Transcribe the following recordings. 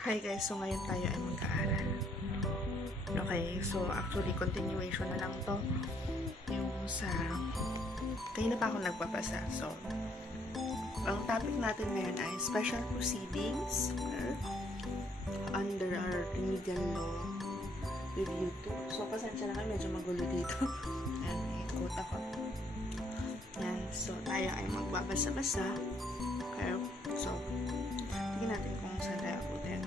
Hi guys, so ngayon tayo ay mag-aaral. Okay, so actually continuation na lang to yung sa kanina pa ako nagpapasa. So ang topic natin ngayon ay special proceedings under our remedial law review 2. So pasensya na kayo, medyo magulo dito. Ayan, ikot ako. Yan, so tayo ay magbabasa-basa. Okay, so tingnan natin kung saan tayo abutin.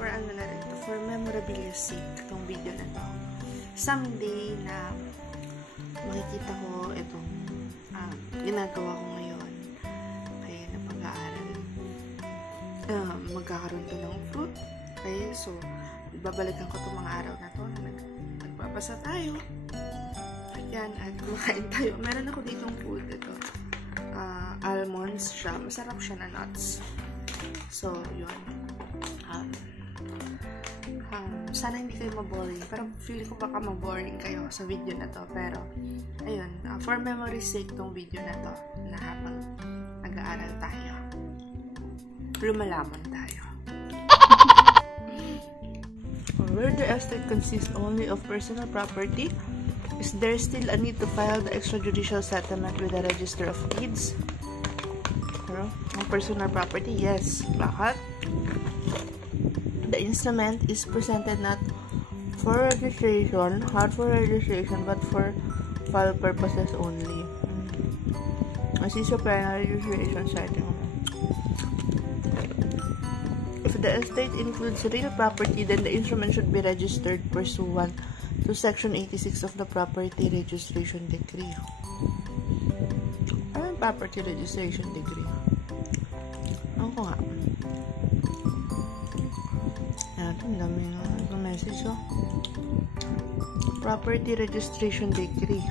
For ano na rin to, for memorabilia sake, itong video na to. Someday na makikita ko itong ginagawa ko ngayon. Kaya na pag-aaral. Magkakaroon to ng fruit. Okay, so babalikan ko itong mga araw na to na nagbabasa tayo. Yan, at kumakain tayo. Meron ako ditong food. Ito. Almonds siya. Masarap siya na nuts. So, yun. Sana hindi kayo maboring. Pero feeling ko baka maboring kayo sa video na to. Pero, ayun. For memory's sake tong video na to. Na habang nag-aaral tayo. Lumalamon tayo. Where the estate consists only of personal property, is there still a need to file the extrajudicial settlement with the Register of Deeds? Pero, ang personal property, yes. Bakit? The instrument is presented not for registration, not for registration, but for file purposes only. Assist your primary registration setting. If the estate includes real property, then the instrument should be registered pursuant to Section 86 of the Property Registration Decree. Ano yung Property Registration Decree? Ano ko nga? Ang dami ng message, oh. Property Registration Decree.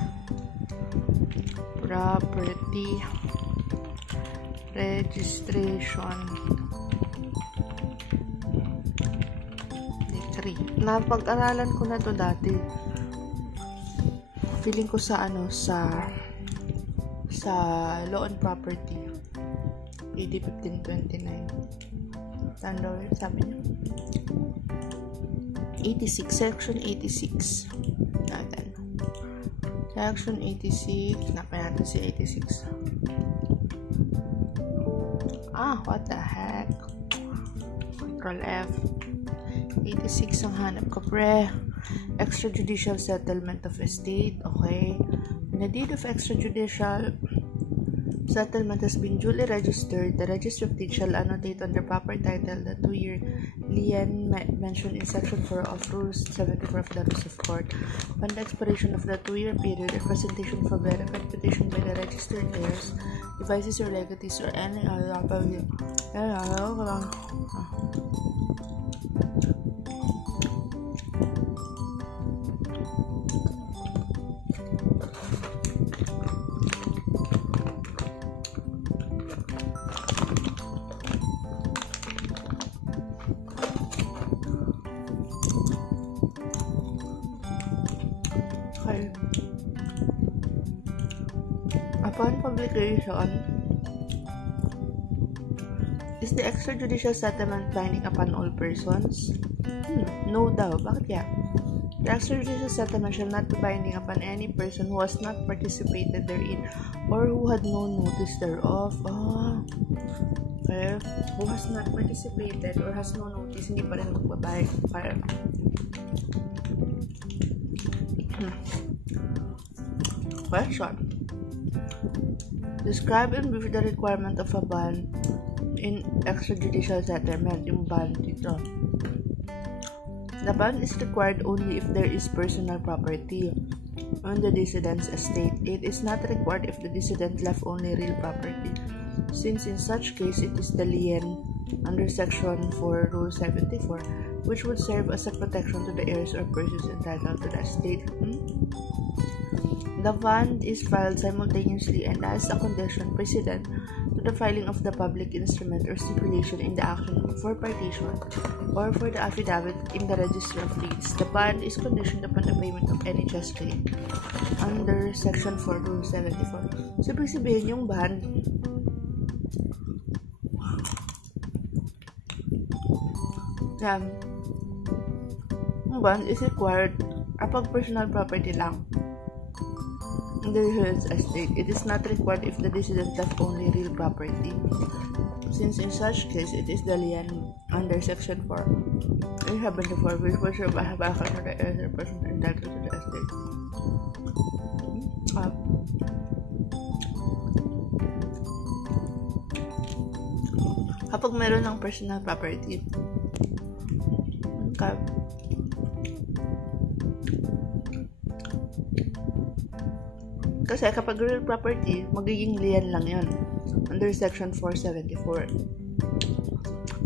Property Registration Decree. Napag-aralan ko na to dati. Feeling ko sa sa Law on Property. AD 1529. Tanda rin, sabi niya. 86, Section 86. Natin. Section 86. Napin natin si 86. What the heck? Control F. 86 ang hanap ko, pre. Extrajudicial settlement of estate. Okay. When the deed of extrajudicial settlement has been duly registered, the Registry of Deeds shall annotate on the proper title the 2-year lien mentioned in Section 4 of Rule 74 of the Rules of Court. Upon the expiration of the 2-year period, a presentation for verified petition by the registered heirs, devices or legatees, or any other upon publication, is the extrajudicial settlement binding upon all persons? No daw. Bakit kaya? The extrajudicial settlement shall not be binding upon any person who has not participated therein or who had no notice thereof. Okay. Who has not participated or has no notice, hindi pa rin magbabayad. Question. Describe in brief the requirement of a bond in extrajudicial settlement. Yung bond dito. The bond is required only if there is personal property on the decedent's estate. It is not required if the decedent left only real property, since in such case it is the lien under Section 4 Rule 74, which would serve as a protection to the heirs or persons entitled to the estate. The bond is filed simultaneously and as a condition precedent to the filing of the public instrument or stipulation in the action for partition or for the affidavit in the Register of Deeds. The bond is conditioned upon the payment of any just claim under Section 4 Rule 74. So, ibig sabihin yung bond Yan. Ang bond is required kapag personal property lang. In the decedent's estate, it is not required if the decedent left only real property. Since in such case, it is the lien under Section 4. We have been before, which was your back to the other person entitled to the estate. Kapag meron ng personal property, kasi kapag real property, magiging lien lang yun under Section 474.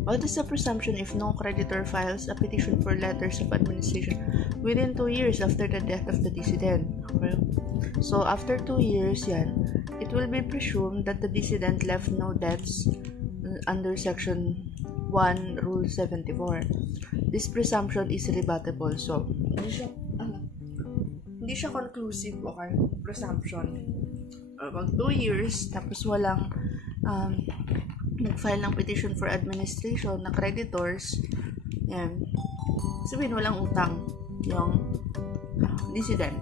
What is the presumption if no creditor files a petition for letters of administration within 2 years after the death of the decedent? Okay. So, after 2 years yan, it will be presumed that the decedent left no debts under Section 1, Rule 74. This presumption is rebuttable. So, hindi siya conclusive, okay? Presumption. Pag 2 years, tapos walang nag-file ng petition for administration na creditors, yan. Sabihin, walang utang yung decedent.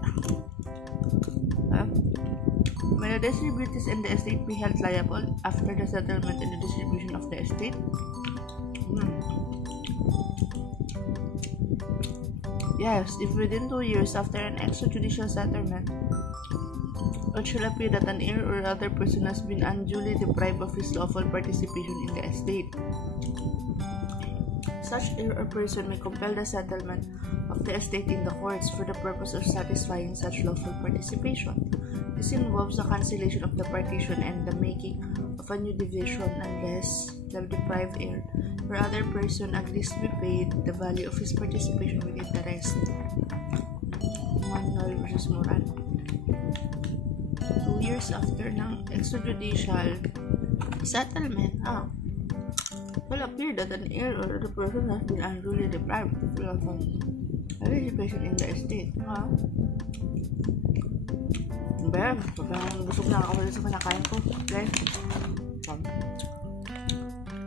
May the distributors in the estate be held liable after the settlement and the distribution of the estate? Yes, if within 2 years after an extrajudicial settlement, it shall appear that an heir or other person has been unduly deprived of his lawful participation in the estate. Such heir or person may compel the settlement of the estate in the courts for the purpose of satisfying such lawful participation. This involves the cancellation of the partition and the making of a new division unless the deprived heir or other person agrees to be paid the value of his participation with interest. Manuel versus Moran. 2 years after ng extrajudicial settlement, will appear that an heir or other person has been unduly deprived of lawful participation in the estate. Ba, pagkang busog na ako sa kinakain ko. Okay?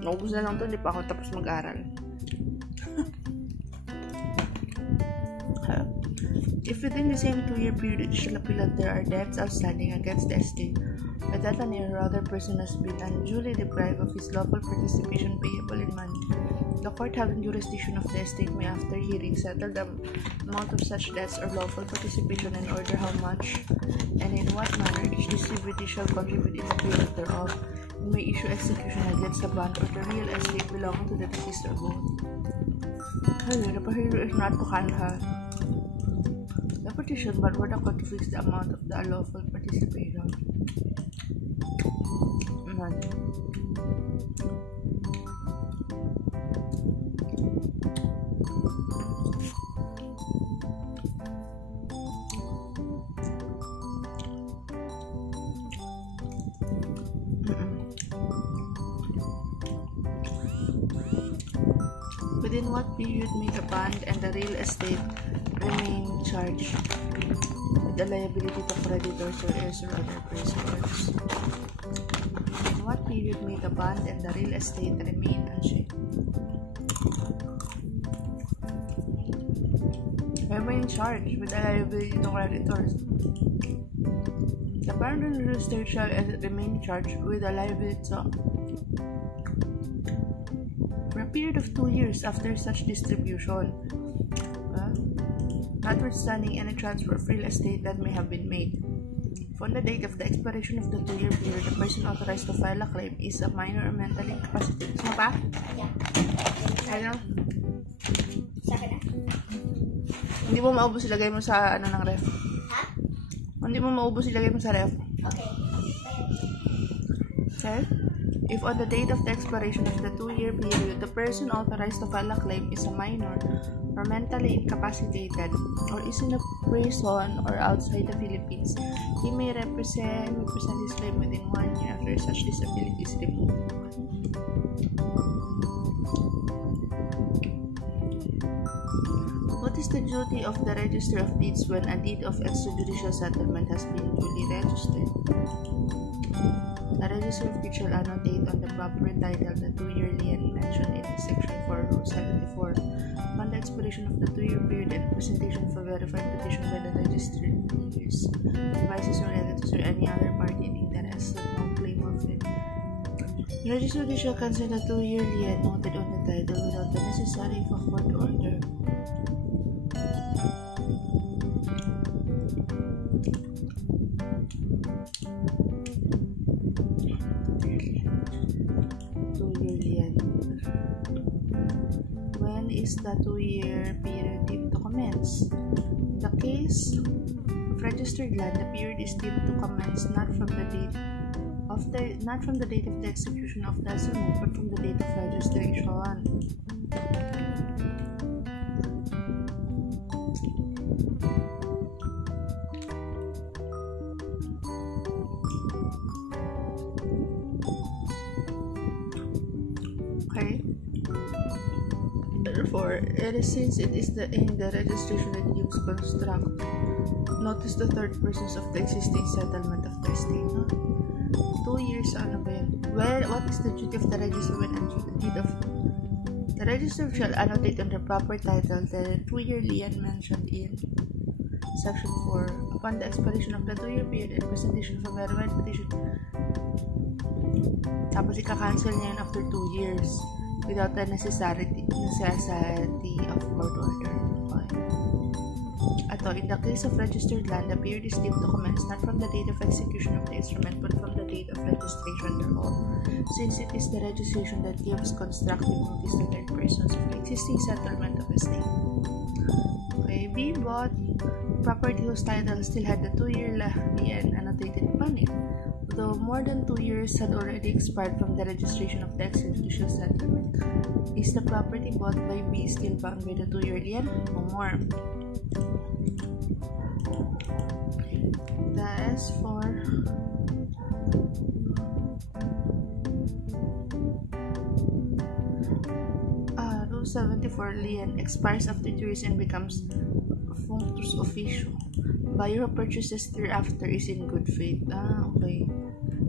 Naubos na lang to, di pa ako tapos mag-aral. If within the same 2-year period it shall appear that there are debts outstanding against the estate, or that an heir or other person has been unduly deprived of his lawful participation payable in money, the court having jurisdiction of the estate may, after hearing, settle the amount of such debts or lawful participation and order how much and in what manner each distributor shall contribute in the payment thereof, and may issue execution against the bond or the real estate belonging to the deceased or both. The partition is not to canha. The petition but for the court to fix the amount of the lawful participation. Within what period may the bond and the real estate remain charged with the liability to creditors or heirs or other persons? In what period may the bond and the real estate remain charged with the liability to creditors? The bond and real estate shall remain charged with the liability for a period of 2 years after such distribution, notwithstanding any transfer of real estate that may have been made. From the date of the expiration of the 2-year period, the person authorized to file a claim is a minor or mentally incapacitated. Sino pa? Ano? Hindi mo maubos, ilagay mo sa ano ng ref. Ha? Hindi mo maubos, ilagay mo sa ref. Okay. Okay? If on the date of the expiration of the 2-year period, the person authorized to file a claim is a minor or mentally incapacitated or is in a prison or outside the Philippines, he may present his claim within 1 year after such disability is removed. What is the duty of the Register of Deeds when a deed of extrajudicial settlement has been duly registered? The Register of Deeds shall annotate on the proper title the 2-year lien mentioned in Section 4, Rule 74. expiration of the 2-year period and presentation of a verified petition by the registered dealers, devices or editors or any other party in interest that no claim of it. The registered shall cancel the 2-year lien noted on the title without the necessary for court order. When is the 2-year period deemed to commence? In the case of registered land, the period is deemed to commence not from the date of the execution of the assignment, but from the date of registration. Okay. Therefore, since it is in the registration that gives construct notice to third persons of the existing settlement of the estate. 2 years, ano ba yun? Well, what is the duty of the register when deed of the register shall annotate on the proper title the 2-year lien mentioned in section 4 upon the expiration of the 2-year period and presentation of a verified petition. Tapos ika-cancel niya yun after 2 years without the necessity of court order. Okay. Ato, in the case of registered land, the period is deemed to commence not from the date of execution of the instrument but from the date of registration thereof, since it is the registration that gives constructive notice to third persons of the existing settlement of estate. Okay, B bought property whose title still had the 2-year lien annotated upon it, though more than 2 years had already expired from the registration of the extrajudicial settlement. Is the property bought by B still bound by the 2-year lien? No more. The S4 Rule 74 lien expires after 2 years and becomes functus officio. Buyer who purchases thereafter is in good faith. Okay.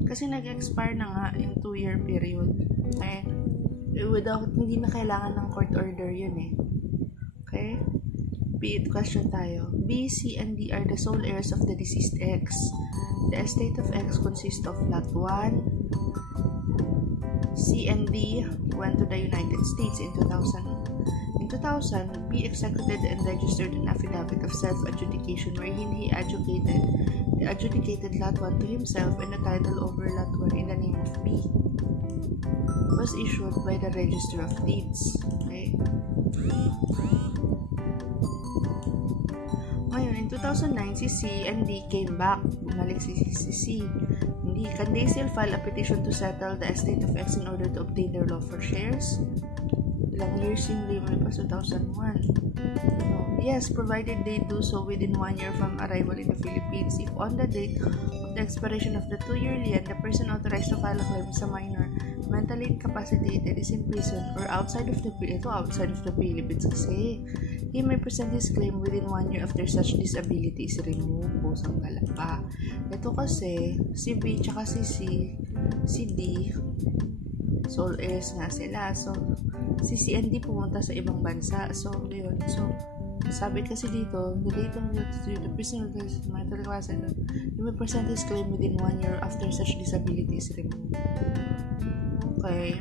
Kasi nag-expire na nga yung 2-year period. Okay? Hindi na kailangan ng court order yun eh. Okay? Question tayo. B, C, and D are the sole heirs of the deceased X. The estate of X consists of lot 1. C and D went to the United States in 2000. In 2000, B executed and registered an affidavit of self-adjudication wherein he adjudicated lot 1 to himself and the title over lot 1 in the name of B was issued by the Register of Deeds. Okay? Ngayon, in 2009, si C and D came back. Bumalik si C. Can they still file a petition to settle the estate of X in order to obtain their lawful shares? Ilang years yung lumipas, 2001. No. Yes, provided they do so within 1 year from arrival in the Philippines. If on the date of the expiration of the 2-year lien, the person authorized to file a claim is a minor, mentally incapacitated, is in prison, or outside of the Philippines kasi, he may present his claim within 1 year after such disability is removed. Pusang galapa. Ito kasi, si B tsaka si C, si D, sole heirs nga sila. So, si C and D pumunta sa ibang bansa. So, yun. So, sabi kasi dito, the date of the person who is mentally incapacitated, he may present his claim within 1 year after such disability is removed. Okay.